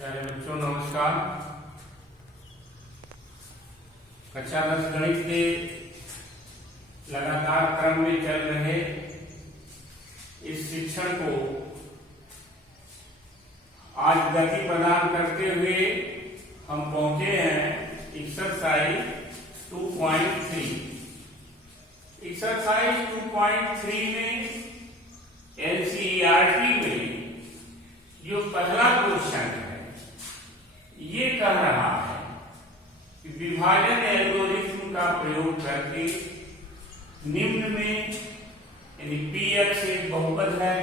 प्यारे बच्चों नमस्कार। कक्षा 10 गणित के लगातार क्रम में चल रहे इस शिक्षण को आज गति प्रदान करते हुए हम पहुंचे हैं एक्सरसाइज 2.3। एक्सरसाइज 2.3 में एनसीईआरटी में जो पहला क्वेश्चन है ये कह रहा है कि विभाजन एल्गोरिथ्म का प्रयोग करके निम्न में यानी पी एक्स एक बहुपद है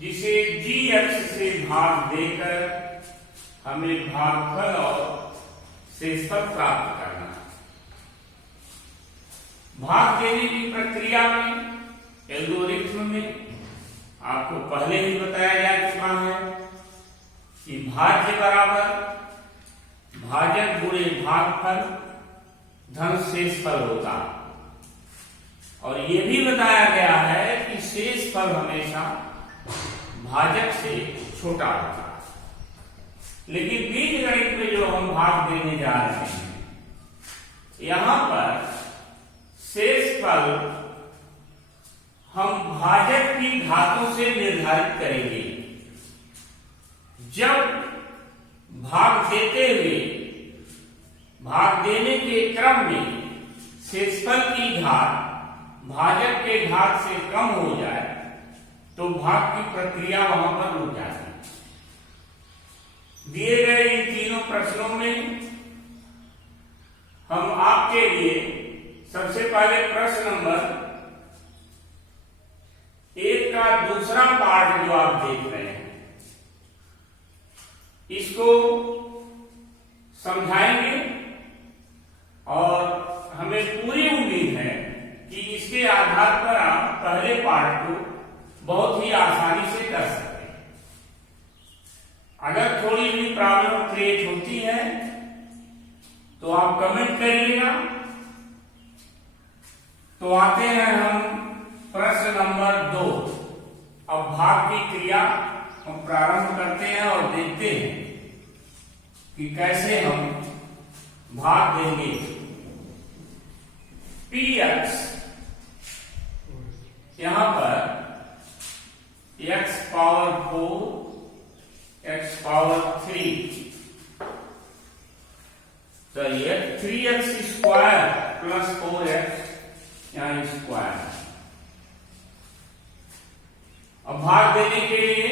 जिसे जी एक्स से भाग देकर हमें भागफल और शेषफल प्राप्त करना है। भाग देने की प्रक्रिया में एल्गोरिथ्म में आपको पहले ही बताया जा चुका है कि भाज्य बराबर भाजक गुणे भागफल धन शेषफल होता और ये भी बताया गया है कि शेषफल हमेशा भाजक से छोटा होता है। लेकिन बीजगणित में जो हम भाग देने जा रहे हैं यहां पर शेषफल हम भाजक की घातों से निर्धारित करेंगे। जब भाग देते हुए भाग देने के क्रम में शेषफल की घात भाजक के घात से कम हो जाए तो भाग की प्रक्रिया वहां पर रुक जाती है। दिए गए इन तीनों प्रश्नों में हम आपके लिए सबसे पहले प्रश्न नंबर 1 का दूसरा पार्ट जो आप देख रहे हैं इसको समझाएंगे और हमें पूरी उम्मीद है कि इसके आधार पर आप पहले पार्ट को बहुत ही आसानी से कर सकते हैं। अगर थोड़ी भी प्रॉब्लम क्रिएट होती है तो आप कमेंट करिएगा। तो आते हैं हम प्रश्न नंबर 2। अब भाग की क्रिया हम प्रारंभ करते हैं और देखते हैं कि कैसे हम भाग देंगे। पी एक्स यहां पर x पावर 4 x पावर 3 तो ये 3x स्क्वायर प्लस 4x यहां स्क्वायर। अब भाग देने के लिए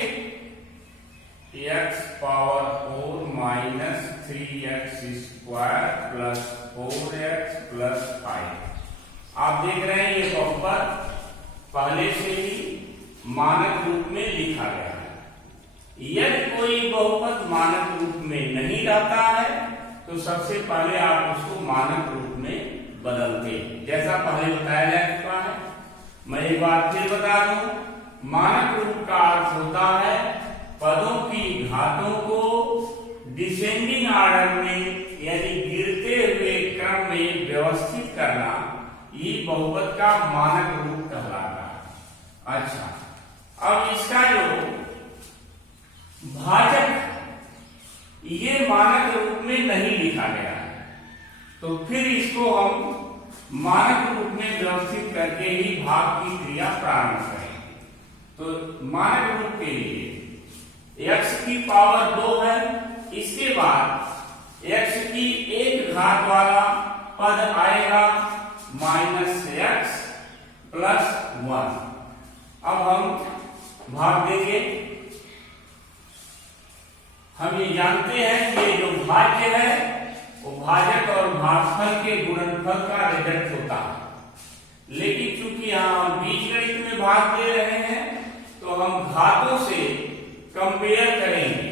x power 4 minus 3x square plus 4x plus 5। आप देख रहे हैं ये बहुपद पहले से ही मानक रूप में लिखा गया है। यदि कोई बहुपद मानक रूप में नहीं रहता है तो सबसे पहले आप उसको मानक रूप में बदलते हैं, जैसा पहले बताया जा चुका है। मैं एक बार फिर बता दूं, मानक रूप का अर्थ होता है पदों की घातों को डिसेंडिंग ऑर्डर में यानी गिरते हुए क्रम में व्यवस्थित करना, ये बहुपद का मानक रूप कहलाता है। अच्छा, अब इसका जो भाजक ये मानक रूप में नहीं लिखा गया है तो फिर इसको हम मानक रूप में व्यवस्थित करके ही भाग की क्रिया प्रारंभ करेंगे। तो मानक रूप के लिए x की पावर 2 है, इसके बाद x की एक घात वाला पद आएगा माइनस x प्लस 1। अब हम भाग देंगे। हम ये जानते हैं कि जो भाज्य है वो भाजक और भागफल के गुणनफल का रिजल्ट होता है। लेकिन चूंकि यहां हम बीजगणित में भाग दे रहे हैं तो हम घातों से कंपेयर करेंगे,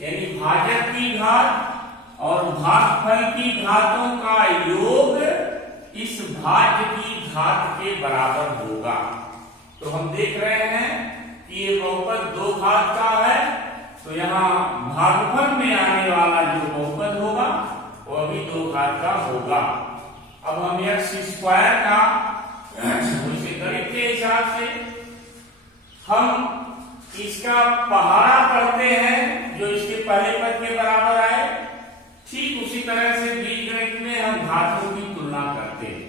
यानी भाजक की घात और भागफल की घातों का योग इस भाज्य की घात के बराबर होगा। तो हम देख रहे हैं कि ये बहुपद 2 घात का है तो यहाँ भागफल में आने वाला जो बहुपद होगा वो अभी 2 घात का होगा। अब हम x स्क्वायर का उसे गणित के हिसाब से हम इसका पहाड़ा पढ़ते हैं जो इसके पहले पद के बराबर आए, ठीक उसी तरह से बीजगणित में हम घातों की तुलना करते हैं।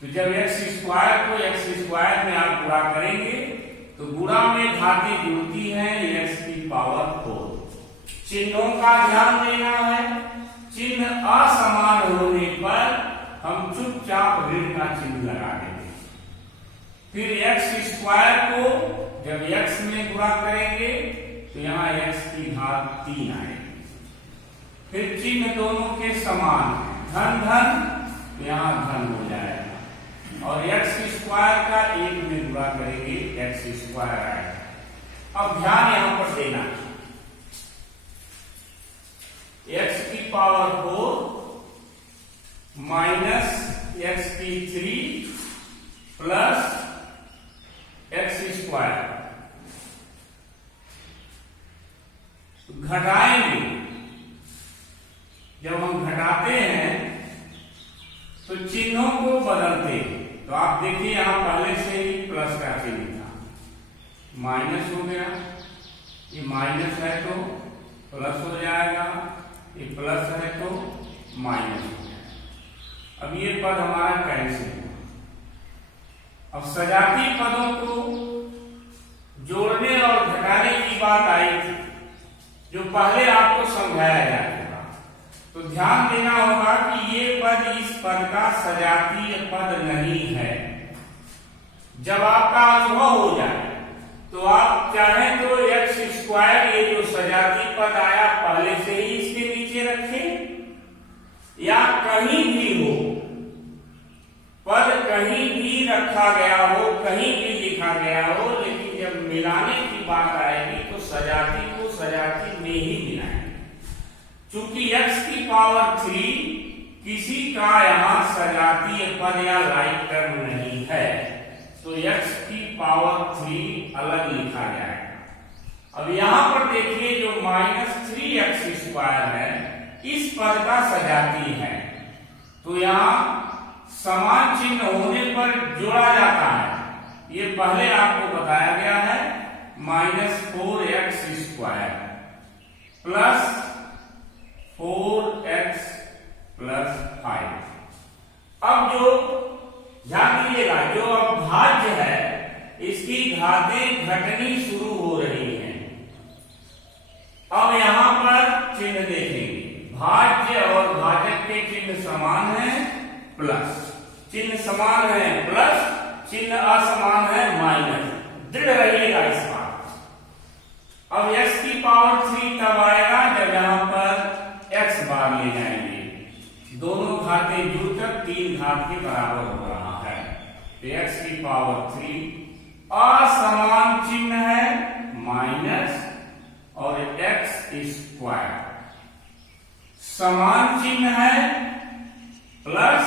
तो जब x स्क्वायर को x स्क्वायर में आप गुणा करेंगे तो गुणा में घातें जुड़ती हैं x की पावर 4। चिन्हों का ध्यान देना है, चिन्ह असमान होने पर हम चुपचाप ऋण का चिन्ह लगा देंगे। फिर x स्क्वायर को जब x में गुणा करेंगे तो यहाँ x की घात 3 आएगी। फिर चिन्ह दोनों के समान है, धन धन यहाँ धन हो जाएगा और x स्क्वायर का 1 में गुणा करेंगे x स्क्वायर आएगा। अब ध्यान यहां पर देना, x की पावर 4 माइनस x की 3 प्लस x स्क्वायर घटाएंगे। जब हम घटाते हैं तो चिन्हों को बदलते हैं। तो आप देखिए यहां पहले से ही प्लस का चिन्ह था, माइनस हो गया, ये माइनस है तो प्लस हो जाएगा, ये प्लस है तो माइनस हो जाएगा। अब ये पद हमारा कैंसिल हुआ। अब सजाती पदों को जोड़ने और घटाने की बात आई थी जो पहले आपको समझाया जाएगा। तो ध्यान देना होगा कि ये पद इस पद का सजातीय पद नहीं है। जब आपका अनुभव हो जाए तो आप चाहें तो x स्क्वायर ये जो सजाती पद आया पहले से ही इसके नीचे रखें या कहीं भी हो पद कहीं भी रखा गया हो, कहीं भी लिखा गया हो, लेकिन जब मिलाने की बात आएगी तो सजाती को सजाती में ही मिलाएंगे। चूंकि x की पावर 3 किसी का यहां सजातीय पद या लाइक टर्म नहीं है तो x की पावर 3 अलग लिखा जाएगा। अब यहां पर देखिए जो माइनस 3x स्क्वायर है इस पद का सजाती है, तो यहां समान चिन्ह होने पर जोड़ा जाता है। ये पहले आपको बताया गया है, minus 4x square plus 4x plus 5। अब जो ध्यान दीजिएगा जो अभाज्य है इसकी घातें घटनी शुरू हो रही हैं। अब यहां पर चिन्ह देखेंगे, भाज्य और भाजक के चिन्ह समान है प्लस, चिन्ह समान है प्लस, चिन्ह असमान है माइनस। दृढ़ रहिएगा इस बात। अब x की पावर 3 तब आएगा जब यहां पर x बार ले जाएंगे, दोनों घातें जुड़कर 3 घात के बराबर हो रहा है। तो x की पावर 3 असमान चिन्ह है माइनस और x स्क्वायर समान चिन्ह है प्लस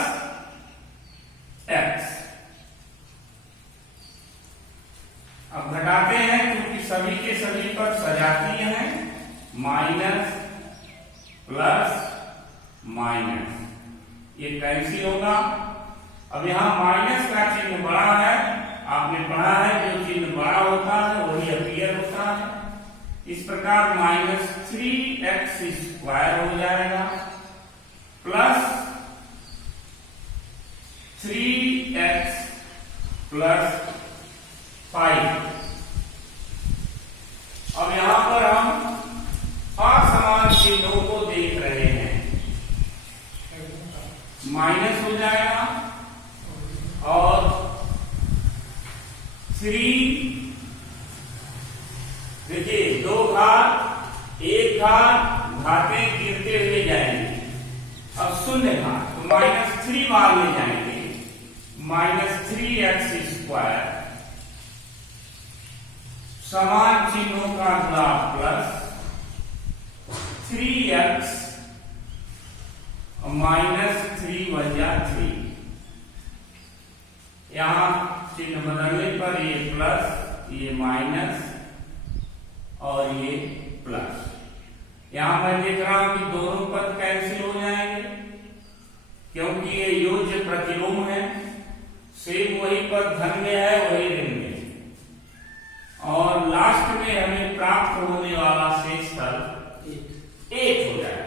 x। अब घटाते हैं क्योंकि सभी के सभी पर सजातीय हैं, माइनस प्लस माइनस ये कैंसिल होगा। अब यहां माइनस का चिन्ह बड़ा है, आपने पढ़ा है जो चिन्ह बड़ा होता है वही अपीयर होता है। इस प्रकार माइनस 3x स्क्वायर हो जाएगा प्लस 3x प्लस 5। अब यहां पर हम असमान चिन्हों को देख रहे हैं, माइनस हो जाएगा और 3 देखिए 2 घात 1 घात घातें गिरते हुए जाएंगे। अब शून्य घात तो माइनस 3 बार ले जाएंगे, माइनस 3x स्क्वायर समान चिन्हों का गुणा प्लस 3x माइनस 3 बचा 3। यहां चिन्ह बदलने पर ये प्लस ये माइनस और ये प्लस। यहां मैं देख रहा हूं कि दोनों पद कैंसिल हो जाएंगे क्योंकि ये योज्य प्रतिलोम है। सेम वही पद धन में है वही ऋण में, और लास्ट में हमें प्राप्त होने वाला शेषफल 8 हो जाएगा।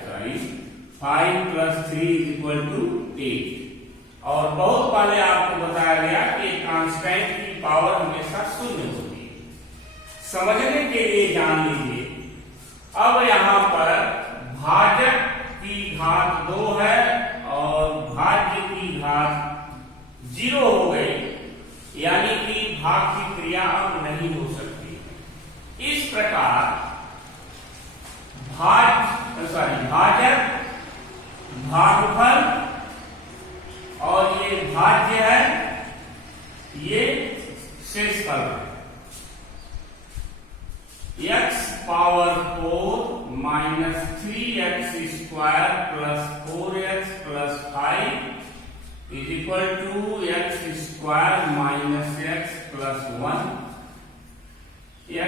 5 + 3 = 8। और बहुत पहले आपको बताया गया कि कांस्टेंट की पावर हमेशा 0 होती है। समझने के लिए जान लीजिए, अब यहां पर भाजक की घात 2 है और भाज्य की घात 0 हो गई, यानी कि भाग की क्रिया अब नहीं हो सकती। इस प्रकार भाजक, भागफल और ये भाज्य है, ये शेषफल है। x power 4 - 3x² + 4x + 5 = x² - x + 1, x² +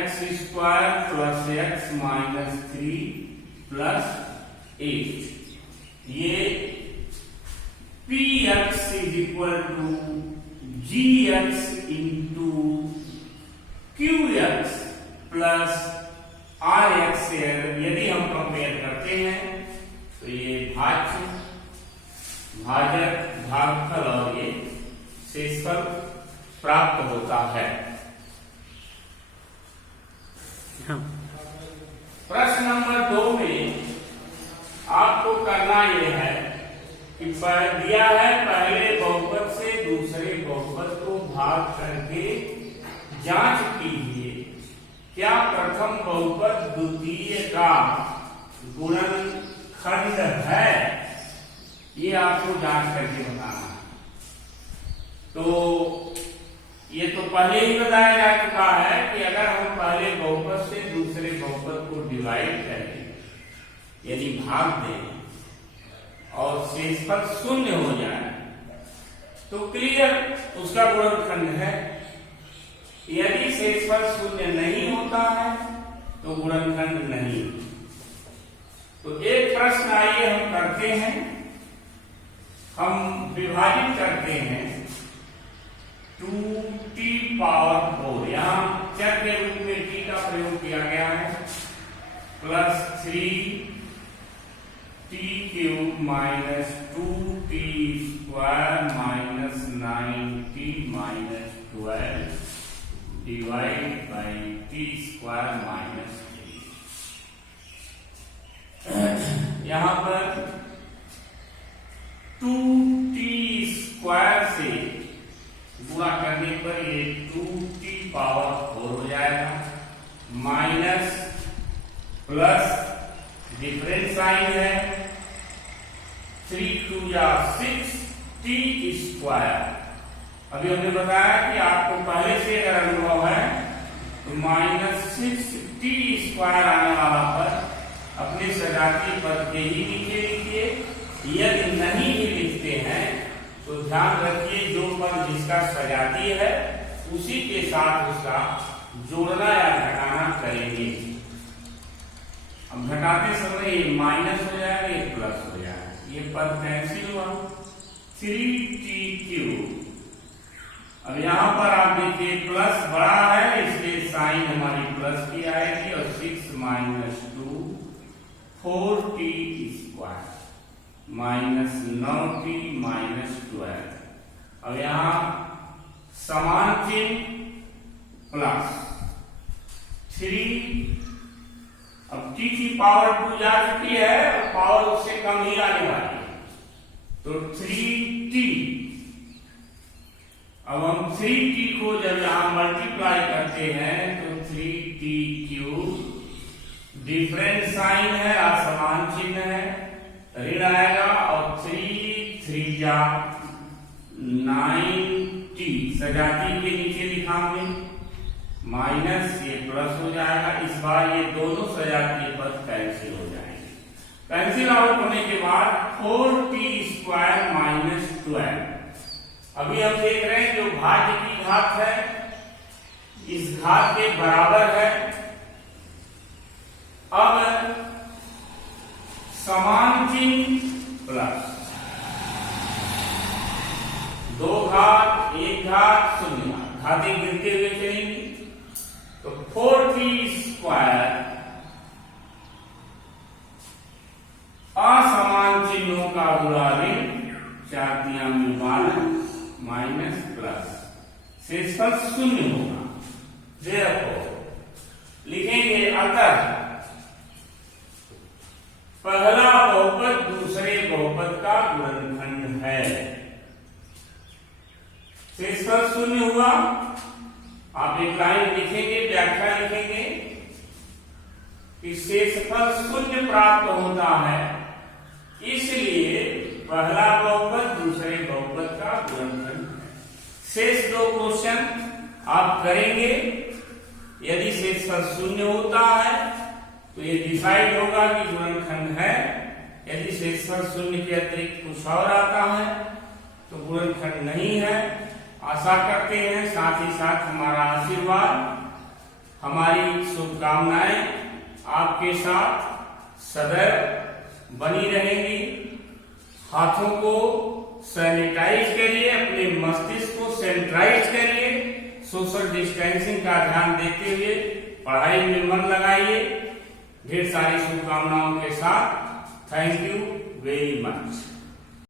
x - 3 + 8। ये px = gx × qx plus rx से यदि हम कंपेयर करते हैं तो ये भाज्य, भाजक, भागफल और ये शेषफल प्राप्त होता है। प्रश्न नंबर 2 में आपको करना यह है कि दिया है पहले बहुपद से दूसरे बहुपद को भाग करके जांच कीजिए क्या प्रथम बहुपद द्वितीय का गुणनखंड है। ये आपको जांच करके बताना है। तो ये तो पहले ही बताया जा चुका है कि अगर हम पहले बहुपद से दूसरे बहुपद को डिवाइड करें, यानी भाग दें और शेषफल 0 हो जाए तो क्लियर उसका गुणनखंड है। यदि शेषफल 0 नहीं होता है तो गुणनखंड नहीं। तो एक प्रश्न आइए हम करते हैं, हम विभाजित करते हैं 2t⁴, यहां चर के रूप में t का प्रयोग किया गया है, + 3t³ - 2t² - 9t - 12 divide by t² - 3। यहां पर 2t² से गुणा करने पर ये 2t⁴ हो जाएगा, माइनस प्लस डिफरेंस साइन है, 3 × 2 = 6t²। अभी हमने बताया कि आपको पहले से अगर अनुभव है तो -6t² आने वाला पर अपने सजातीय पद के ही नीचे लिखिए। यदि नहीं भी लिखते हैं तो ध्यान रखिए जो पद जिसका सजातीय है उसी के साथ उसका जोड़ना या घटाना करेंगे। अब घटाते समय ये माइनस हो जाएगा, ये प्लस हो जाएगा, ये पद कैंसिल हुआ, 3t³। अब यहां पर आप देखिए प्लस बड़ा है इसलिए साइन हमारी प्लस की आएगी और 6 - 2 4t² -9t - 12। अब यहां समान चिन्ह प्लस 3। अब t की पावर 2 जा चुकी है और पावर उससे कम ही आने वाली है, तो 3t। अब हम 3t को जब यहां मल्टीप्लाई करते हैं तो 3t³ डिफरेंस साइन है, असमान चिन्ह है, ऋण आएगा और 3 × 3 = 9t सजाती के नीचे लिखाएंगे, माइनस ये प्लस हो जाएगा। इस बार ये दोनों सजातीय पद कैंसिल हो जाएंगे। कैंसिल आउट होने के बाद 4t² - 12। अभी हम देख रहे हैं जो भाज्य की घात है इस घात के बराबर है। अब समान चिन्ह प्लस 2 घात 1 घात 0 घातें गिनते हुए चलेंगे, तो 4t² असमान चिन्हों का बुरा ऋण, 4 तिया में 12 माइनस प्लस, शेषफल 0 होगा। देखो लिखेंगे अतः पहला बहुपद दूसरे बहुपद का गुणनखंड है। शेषफल 0 हुआ। आप एक लाइन लिखेंगे, व्याख्या लिखेंगे कि शेषफल 0 प्राप्त होता है, इसलिए पहला बहुपद दूसरे बहुपद का गुणनखंड है। शेष 2 क्वेश्चन आप करेंगे। यदि शेषफल 0 होता है तो ये डिसाइड होगा कि गुणनखंड है। यदि शेषफल 0 के अतिरिक्त कुछ और आता है तो गुणनखंड नहीं है। आशा करते हैं, साथ ही साथ हमारा आशीर्वाद, हमारी शुभकामनाएं आपके साथ सदैव बनी रहेंगी। हाथों को सैनिटाइज करिए, अपने मस्तिष्क को सेंट्राइज करिए, सोशल डिस्टेंसिंग का ध्यान देते हुए पढ़ाई में मन लगाइए। ढेर सारी शुभकामनाओं के साथ थैंक यू वेरी मच।